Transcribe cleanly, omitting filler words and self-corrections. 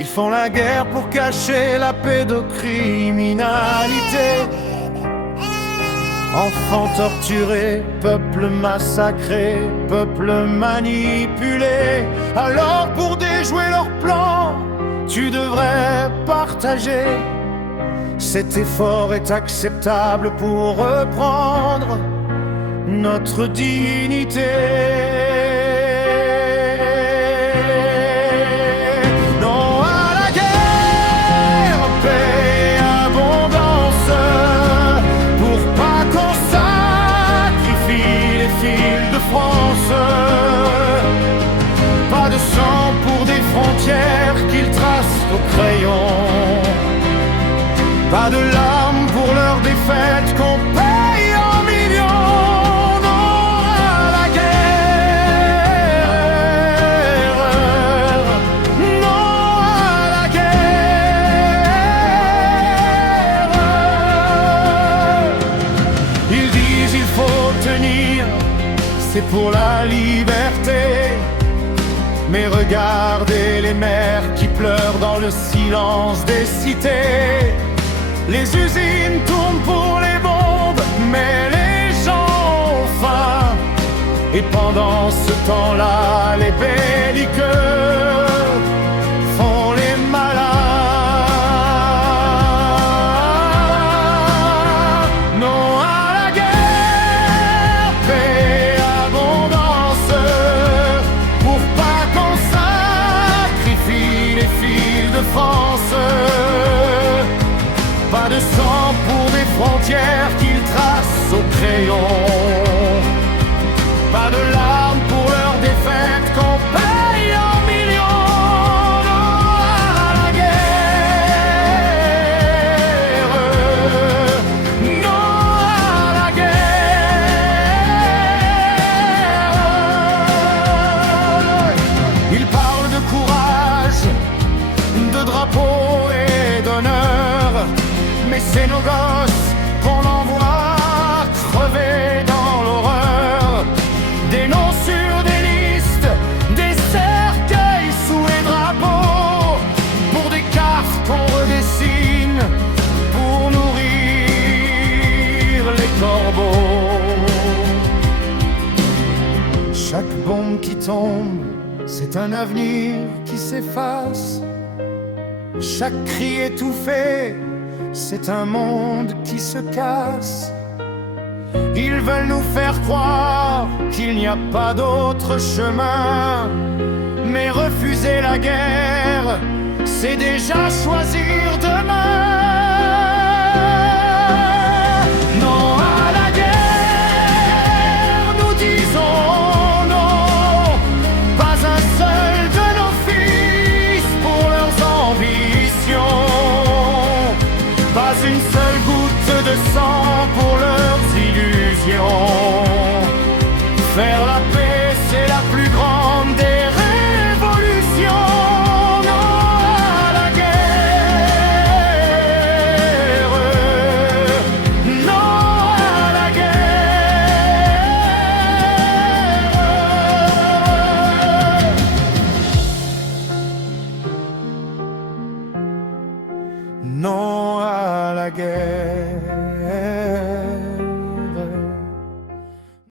Ils font la guerre pour cacher la pédocriminalité. Enfants torturés, peuple massacré, peuple manipulé. Alors pour déjouer leur plan, tu devrais partager. Cet effort est acceptable pour reprendre notre dignité. Non à la guerre, paix, abondance, pour pas qu'on sacrifie les fils de France. Pas de sang pour des frontières qu'ils tracent au crayon. Pas de larmes pour leur défaite qu'on paye en millions. Non à la guerre. Non à la guerre. Ils disent il faut tenir, c'est pour la liberté. Mais regardez les mères qui pleurent dans le silence des cités. Les usines tournent pour les bombes, mais les gens ont faim. Et pendant ce temps-là, les belliqueux font les malins. Non à la guerre, paix, abondance, pour pas qu'on sacrifie les fils de France. Pas de sang pour des frontières qu'ils tracent au crayon. Pas de larmes pour leur défaite qu'on paye en millions. Non à la guerre. Non à la guerre. Ils parlent de courage, de drapeau et d'honneur. Mais c'est nos gosses qu'on envoie crever dans l'horreur. Des noms sur des listes, des cercueils sous les drapeaux, pour des cartes qu'on redessine, pour nourrir les corbeaux. Chaque bombe qui tombe, c'est un avenir qui s'efface. Chaque cri étouffé, c'est un monde qui se casse. Ils veulent nous faire croire qu'il n'y a pas d'autre chemin. Mais refuser la guerre, c'est déjà choisir demain. Non à la guerre, nous disons non. Pas un seul de nos fils pour leurs ambitions. Pas une seule goutte de sang pour leurs illusions.